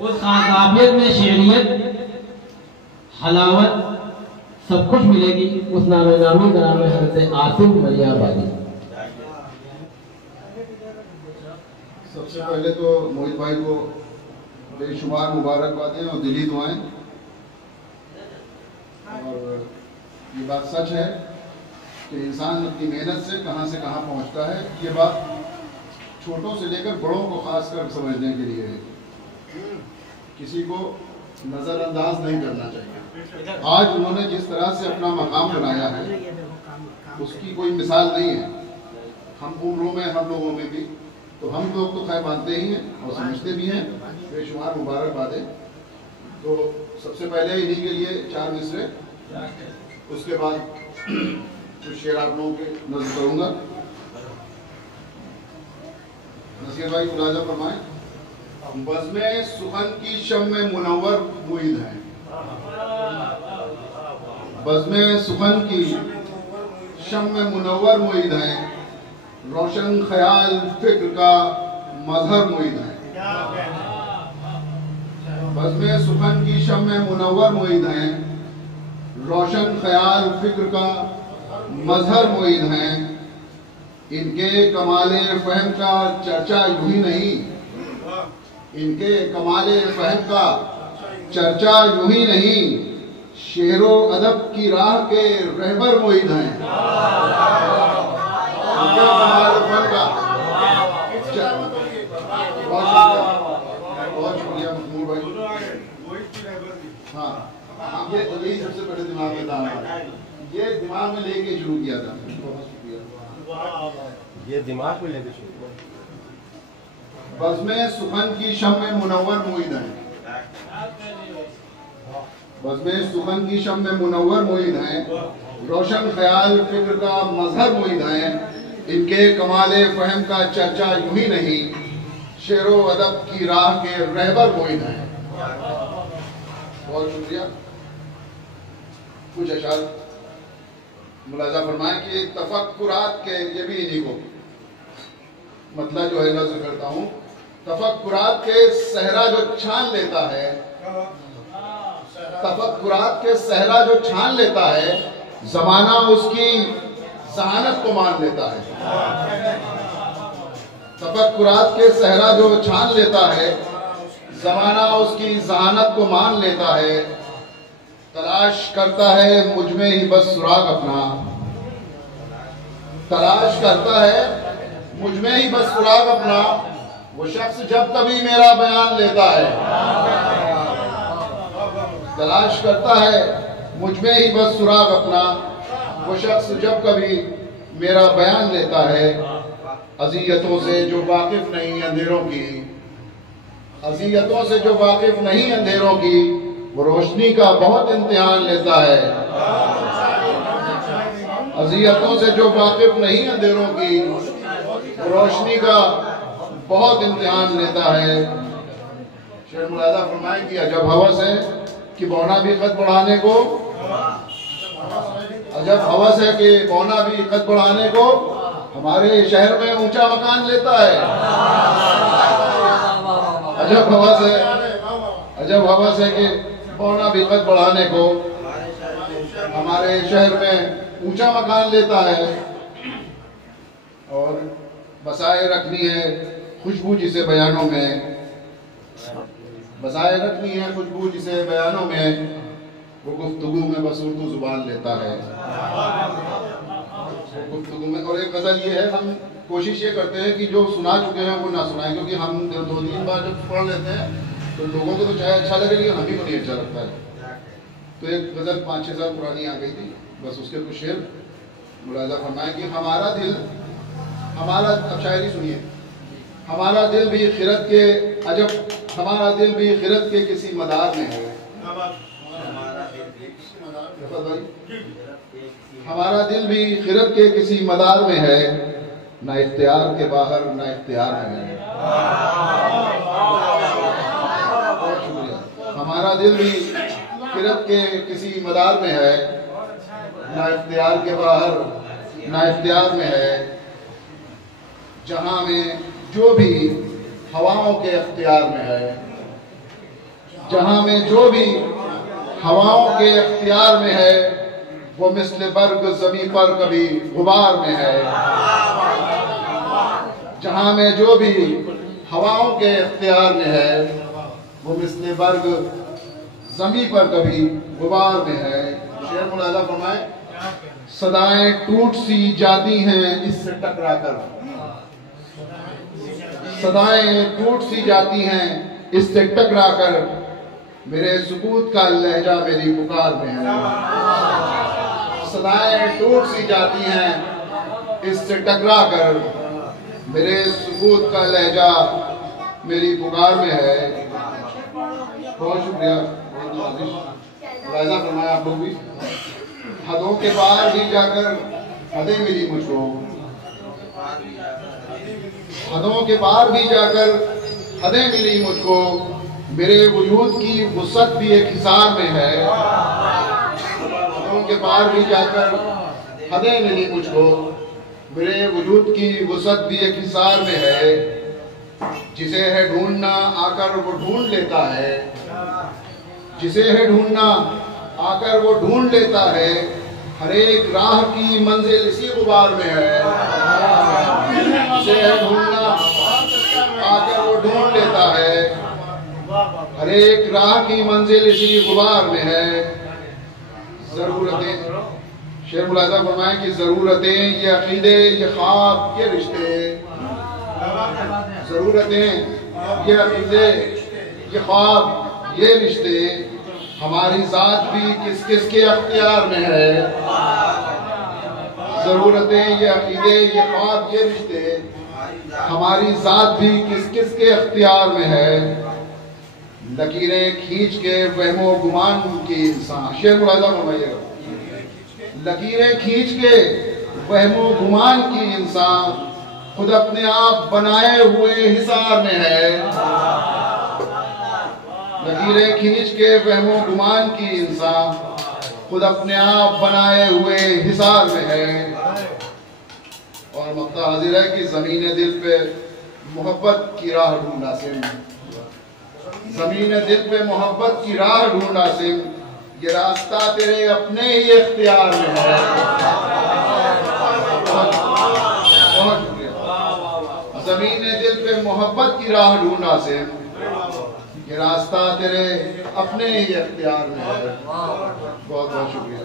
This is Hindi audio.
उस खासाबियत में शेरियत हलावत सब कुछ मिलेगी। उस नामी का नाम है हज़रत आसिम मलियाबादी। सबसे पहले तो मोहित भाई को बेशुमार मुबारकबादें और दिली दुआएं। और ये बात सच है कि इंसान अपनी मेहनत से कहाँ पहुंचता है। ये बात छोटों से लेकर बड़ों को खासकर समझने के लिए है। किसी को नज़रअंदाज नहीं करना चाहिए। आज उन्होंने जिस तरह से अपना मकाम बनाया है उसकी कोई मिसाल नहीं है। हम उम्रों में, हम लोगों में भी, तो हम लोग तो खैर मानते ही हैं और समझते भी हैं। बेशुमार मुबारकबादें। तो सबसे पहले इन्हीं के लिए 4 मिसरे, उसके बाद कुछ शेर आप लोगों के नजर करूंगा। नसीर भाई मुलाजा फरमाएं। बज़्मे सुखन की शम्मे मुनव्वर मुईद हैं। बज़्मे सुखन की शम्मे मुनव्वर मुईद हैं। रोशन ख्याल फिक्र का मजहर मुईद है। बज़्मे सुखन की शम्मे मुनव्वर मुईद हैं। रोशन ख्याल फिक्र का मजहर मुईद हैं। इनके कमाले फहम का चर्चा यूं ही नहीं, इनके कमाले फहम का चर्चा यूं ही नहीं, शेरो अदब की राह के रहबर मुईद हैं। इनके कमाले फहम का बहुत शुक्रिया महमूद भाई। हाँ, हम यही सबसे पहले दिमाग में था, ये दिमाग में लेके शुरू किया था। बहुत शुक्रिया। ये दिमाग में लेके शुरू। बज़्मे सुखन की शम्मे मुनव्वर मुईद हैं। बज़्मे सुखन की शम्मे मुनव्वर मुईद हैं। रोशन ख्याल फिक्र का मजहर मुईद हैं। इनके कमाले फहम का चर्चा यूं ही नहीं, शेरो अदब की राह के रहबर मुईद हैं। बहुत शुक्रिया। कुछ अशार मुलाजा फरमाएं कि तफक्कुरात के, ये भी इन्हीं को मतलब जो है नज़र करता हूँ। तफक्कुरात के सहरा जो छान लेता है, तफक्कुरात के सहरा जो छान लेता है, जमाना उसकी जहानत को मान लेता है। तफक्कुरात के सहरा जो छान लेता है, जमाना उसकी जहानत को मान लेता है। तलाश करता है मुझ में ही बस सुराग अपना, तलाश करता है मुझ में ही बस सुराग अपना, वो शख्स जब कभी मेरा बयान लेता है। तलाश करता है मुझ में ही बस सुराग अपना, वो शख्स जब कभी मेरा बयान लेता है। अज़ियतों से जो वाकिफ नहीं अंधेरों की, अज़ियतों से जो वाकिफ नहीं अंधेरों की, वो रोशनी का बहुत इम्तिहान लेता है। अज़ियतों से जो वाकिफ नहीं अंधेरों की, रोशनी का बहुत इम्तिहान लेता है। शेर मुलाजा फरमाएं कि अजब हवस है कि बौना भी कद बढ़ाने को, अजब हवस है कि बौना भी कद बढ़ाने को हमारे शहर में ऊंचा मकान लेता है। अजब हवस है, अजब हवस है कि बौना भी कद बढ़ाने को हमारे शहर में ऊंचा मकान लेता है। और बसाए रखनी है खुशबू जिसे बयानों में, बसाए रखनी है खुशबू जिसे बयानों में, वो गुफ्तगू में बस उर्दू जुबान लेता है। गुफ्तगू में। और एक गजल ये है, हम कोशिश ये करते हैं कि जो सुना चुके हैं वो ना सुनाएं, क्योंकि हम 2-3 बार जब पढ़ लेते हैं तो लोगों को तो चाहे अच्छा लगे लेकिन हमें को नहीं अच्छा लगता है। तो एक गजल 5-6 साल पुरानी आ गई थी, बस उसके कुछ शेर मुलाजा फरमाएं कि हमारा दिल, हमारा, अब शायरी सुनिए। हमारा दिल भी खिरत के अजब, हमारा दिल भी खिरत के किसी मदार में है। हमारा दिल भी खिरत के किसी मदार में है, ना इख्तियार के बाहर ना इख्तियार में है। हमारा दिल भी खिरत के किसी मदार में है, ना इख्तियार के बाहर ना इख्तियार में है। जहां में जो भी हवाओं के इख्तियार में है, जहां में जो भी हवाओं के इख्तियार में है वो मिस्ल बर्ग ज़मीं पर कभी गुबार में है। जहां में जो भी हवाओं के इख्तियार में है वो मिस्ल बर्ग ज़मीं पर कभी गुबार में है। शेर मुलाज़ा फरमाए, सदाएं टूट सी जाती हैं इससे टकरा कर, सदाएं टूट सी जाती हैं इससे टकरा कर, मेरे सुकूत का लहजा मेरी पुकार में है। सदाएं टूट सी जाती हैं इससे टकरा कर, मेरे सुकूत का लहजा मेरी पुकार में है। बहुत शुक्रिया, बहुत मुलाज़ा फरमाया आप लोग भी। हदों के पार भी जाकर हदें मिली मुझको, हदों के पार भी जाकर हदें मिली मुझको, मेरे वजूद की वुसअत भी एक हिसार में है। हदों के पार भी जाकर हदें मिली मुझको, मेरे वजूद की वुसअत भी एक हिसार में है। जिसे है ढूंढना आकर वो ढूंढ लेता है, जिसे है ढूंढना आकर वो ढूंढ लेता है, हर एक राह की मंजिल इसी गुबार में है। जिसे है ढूंढना आकर वो ढूंढ लेता है, हर एक राह की मंजिल इसी गुबार में है। जरूरतें, शेर मुलाज़ा फरमाएं कि जरूरतें, ये अकीदे, ये ख्वाब, ये रिश्ते, जरूरतें, ये अकीदे, ये ख्वाब, ये रिश्ते, हमारी जात भी किस किस के अख्तियार में है। जरूरतें, ये अकीदे, ये ख्वाब, ये रिश्ते, हमारी जात भी किस किस के अख्तियार में है। लकीरें खींच के वहमो गुमान की इंसान, शेर मुलाज़ा फरमाइएगा, लकीरें खींच के वहमो गुमान की इंसान खुद अपने आप बनाए हुए हिसार में है। लकीरें खींच के वहमो गुमान की इंसान खुद अपने आप बनाए हुए हिसार में है। और मक्ता हाजिर है कि ज़मीन दिल पे मोहब्बत की राह ढूंढा सिम, ज़मीन दिल पे मोहब्बत की राह ढूंढा सिम, ये रास्ता तेरे अपने ही इख्तियार में है। बहुत शुक्रिया। ज़मीन दिल पे मोहब्बत की राह ढूंढा सिम, ये रास्ता तेरे अपने ही इख्तियार में है। बहुत बहुत शुक्रिया।